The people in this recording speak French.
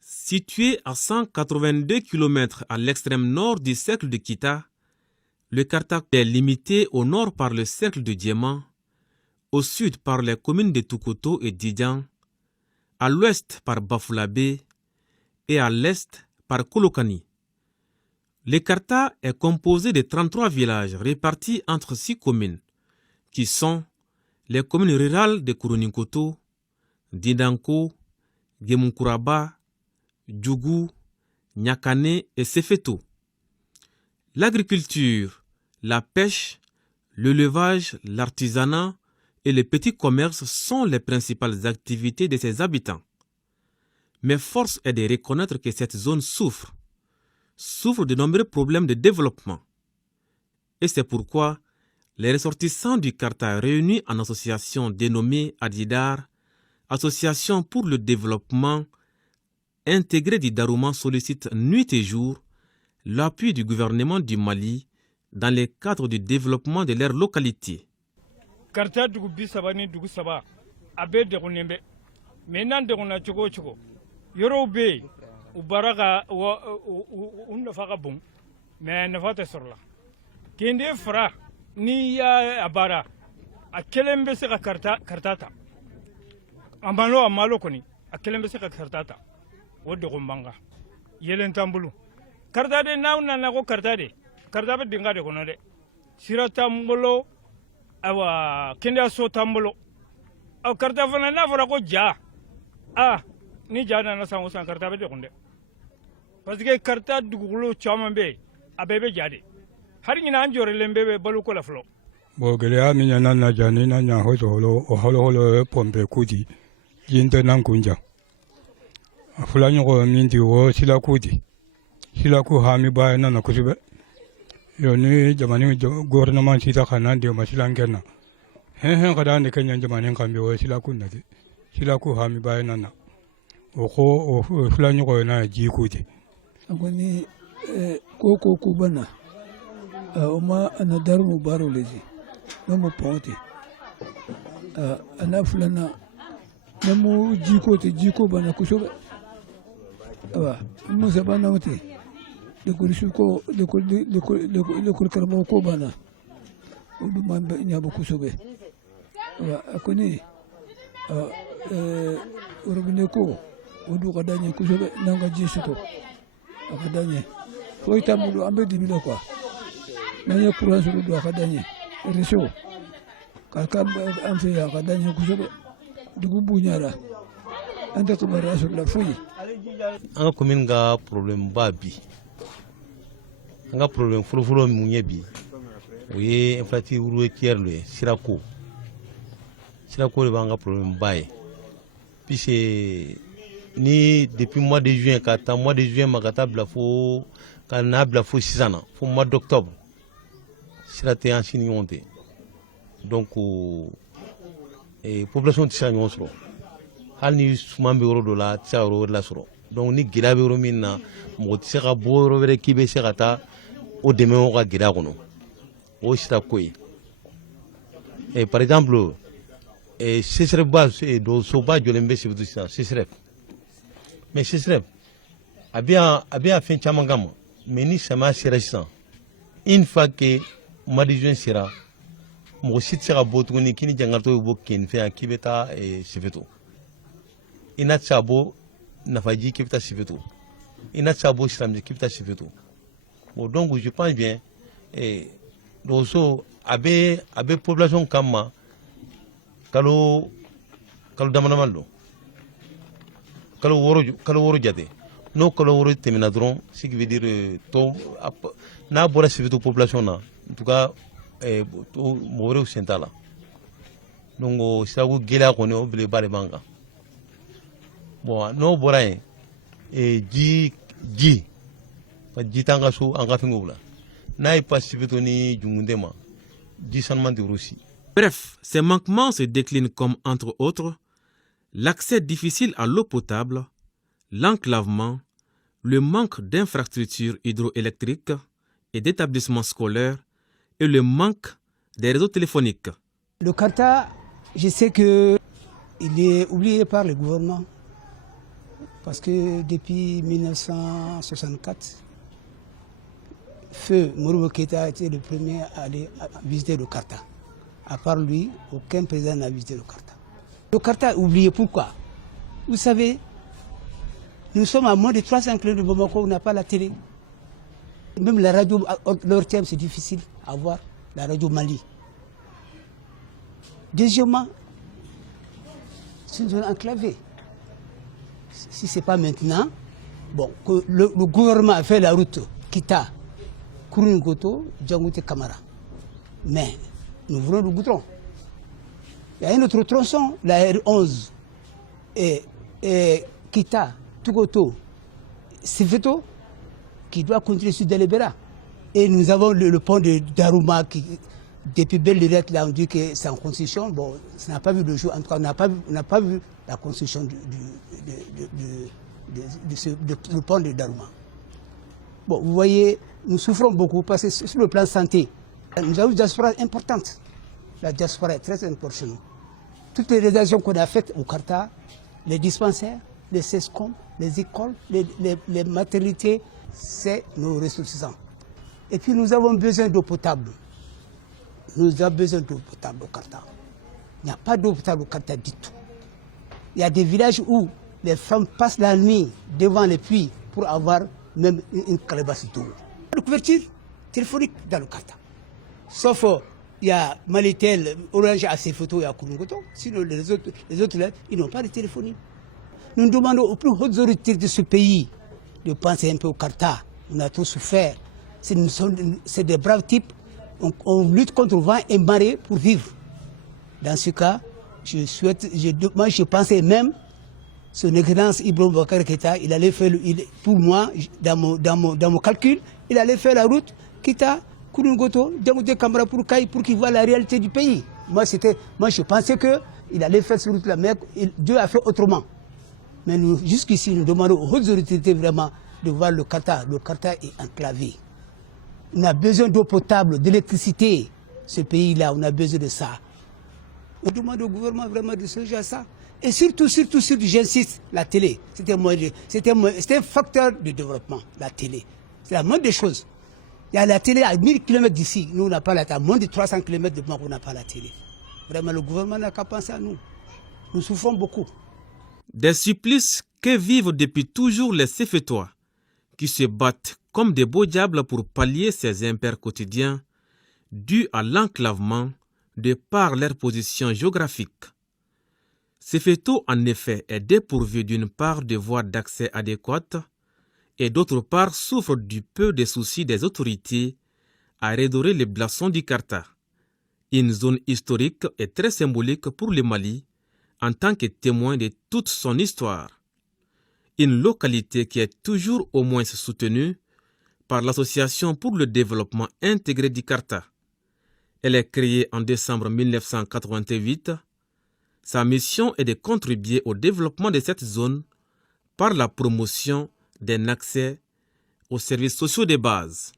Situé à 182 km à l'extrême nord du cercle de Kita, le Karta est limité au nord par le cercle de Diema, au sud par les communes de Tukoto et Didian, à l'ouest par Bafulabe et à l'est par Kolokani. Le Karta est composé de 33 villages répartis entre 6 communes, qui sont les communes rurales de Kuruninkoto, Dindanko, Gemunkuraba, Djougou, Nyakane et Sefeto. L'agriculture, la pêche, l'élevage, l'artisanat et les petits commerces sont les principales activités de ses habitants. Mais force est de reconnaître que cette zone souffre de nombreux problèmes de développement. Et c'est pourquoi les ressortissants du Karta réunis en association dénommée Adidar, Association pour le développement intégré du Darouma, sollicitent nuit et jour l'appui du gouvernement du Mali dans le cadre du développement de leur localité. Karta dugu bisaba ni dugu saba abe de kunembe menan de kuna chogo yoro be ubaraga unda faga bon mais na fata sorla kende fra ni ya abara a kelembe se ka kartata amalo koni a kelembe se ka kartata wode ko manga yelen tambulu karta de nawna na ko karta be dinga de kono de sirata mbolo awa kende so tambolo aw karta fana na fara ko ja ni jana na sango san karta be de konde parce que karta dugulo chama be abebe jade har ngina anjore lembe be balu ko la flo bo gele mi nyana na jani na nya ho holo o holo pompe kudi yinde nan kunja fulani ko mindi wo sila ku ha mi ba na kusibe yo ni jamani gouvernement sita kana de masilan kenna hen kada ne kenya jamani kan be wo sila ku nati sila ku ha mi ba na o ko o fulani ko na ji kudi agoni koko kubana oma anadar mubaro lezi nomo ponte ana fulana namu jiko bana kusobe musa bana mate de kurisuko de kurkarmo ko bana udu mamba nya ba kusobe akoni urubine ko udu kadanye kusobe nanga jisuto akadanye foi tamudu ambe dibilo kwa nanya kuran suru do akadanye reso kaka amfe akadanye kusobe dugu bunyara anda ko maraso la foi anga commune ga problème babi anga problème fulu munyebi oye infrastructure kierle sirako le banga problème baye puisque ni depuis mois de juin makata blafo kana blafo 6 ans fo mois d'octobre sirate en signonté donc population tisa ñoo soro hal ni suman be yɔrɔ dɔ la tisa yɔrɔ wɛrɛ la sɔrɔ donc ni gɛlɛya bɛ yɔrɔ min na mɔgɔ tɛ se ka bɔ yɔrɔ wɛrɛ k'i bɛ se ka taa o dɛmɛ o ka gɛlɛya kɔnɔ o sira ko ye par exemple CSREF ba dɔgɔtɔrɔsoba jɔlen bɛ Sibiti sisan CSREF mais CSREF a bɛ yan fɛn caman kama mais ni samiya sera sisan une fois que mois de juin sera mɔgɔ si tɛ se ka bɔ tuguni k'i ni jankaritɔ bɛ bɔ Kenifɛ yan k'i bɛ taa Sefeto i n'a tɛ se ka bɔ Nafaji k'i bɛ taa Sefeto i n'a tɛ se ka bɔ Siramisi k'i bɛ taa Sefeto bon donc je pense bien dɔgɔtɔrɔso a bɛ population kama kalo dama don kalo wɔɔrɔ jate n'o kalo wɔɔrɔ tɛmɛna dɔrɔn ce qui veut dire tɔ n'a bɔra Sefeto population na en tout cas mɔgɔ wɛrɛw sen t'a la donc sirako gɛlɛya kɔni o belebeleba de b'an kan bon n'o bɔra yen ji t'an ka so an ka fɛngɛw la n'a ye pas Sefeto ni Jungunde ma ji sanuman tɛ aussi. Bref, ces manquements se déclinent comme, entre autres, l'accès difficile à l'eau potable, l'enclavement, le manque d'infrastructures hydroélectriques et d'établissements scolaires et le manque des réseaux téléphoniques. Le Karta, je sais qu'il est oublié par le gouvernement. Parce que depuis 1964, Feu Modibo Keïta a été le premier à aller visiter le Karta. À part lui, aucun président n'a visité le Karta. Le Karta est oublié, pourquoi? Vous savez, nous sommes à moins de 300 km de Bamako, on n'a pas la télé. Même la radio, leur thème, c'est difficile à voir, la radio Mali. Deuxièmement, c'est une zone enclavée. Si ce n'est pas maintenant, bon, que le gouvernement a fait la route Kita, Kourouningoto, Djangote Kamara. Mais nous voulons le goudron. Il y a un autre tronçon, la R11, et Kita, Tougoto, Sifeto, qui doit continuer sur Delebera. Et nous avons le pont de Daruma qui, depuis belle lurette, là, on dit que c'est en construction. Bon, ça n'a pas vu le jour. En tout cas, on n'a pas vu la construction du pont de Daruma. Bon, vous voyez, nous souffrons beaucoup parce que sur le plan santé, nous avons une diaspora importante. La diaspora est très importante chez nous. Toutes les réalisations qu'on a faites au Karta, les dispensaires, les CESCOM, les écoles, les maternités, c'est nos ressources. Et puis nous avons besoin d'eau potable. Nous avons besoin d'eau potable au Karta. Il n'y a pas d'eau potable au Karta du tout. Il y a des villages où les femmes passent la nuit devant les puits pour avoir même une calebasse d'eau. La couverture téléphonique dans le Karta. Sauf il y a Malitel, Orange à ses photos et à Kourouningoto. Sinon les autres là, ils n'ont pas de téléphonie. Nous demandons aux plus hautes autorités de ce pays de penser un peu au Karta. On a tout souffert. C'est des braves types. On lutte contre le vent et marée pour vivre. Dans ce cas, je pensais même, son excellence Ibrahim Boubacar Keïta, il allait faire, pour moi, dans mon calcul, il allait faire la route Kita, Kourouningoto, Djangote Kamara pour qu'il voit la réalité du pays. Moi, je pensais qu'il allait faire cette route-là, mais Dieu a fait autrement. Mais nous, jusqu'ici, nous demandons aux hautes autorités vraiment de voir le Karta. Le Karta est enclavé. On a besoin d'eau potable, d'électricité. Ce pays-là, on a besoin de ça. On demande au gouvernement vraiment de songer à ça. Et surtout, j'insiste, la télé. C'était un facteur de développement, la télé. C'est la moindre des choses. Il y a la télé à 1000 km d'ici. Nous, on n'a pas la télé. À moins de 300 km de Bamako, on n'a pas la télé. Vraiment, le gouvernement n'a qu'à penser à nous. Nous souffrons beaucoup. Des supplices que vivent depuis toujours les Sefetois, qui se battent comme des beaux diables pour pallier ces impairs quotidiens dus à l'enclavement de par leur position géographique. Sefeto, en effet, est dépourvu d'une part de voies d'accès adéquates et d'autre part souffre du peu de soucis des autorités à redorer les blasons du Karta, une zone historique et très symbolique pour le Mali en tant que témoin de toute son histoire. Une localité qui est toujours au moins soutenue par l'Association pour le développement intégré du Karta. Elle est créée en décembre 1988. Sa mission est de contribuer au développement de cette zone par la promotion d'un accès aux services sociaux de base.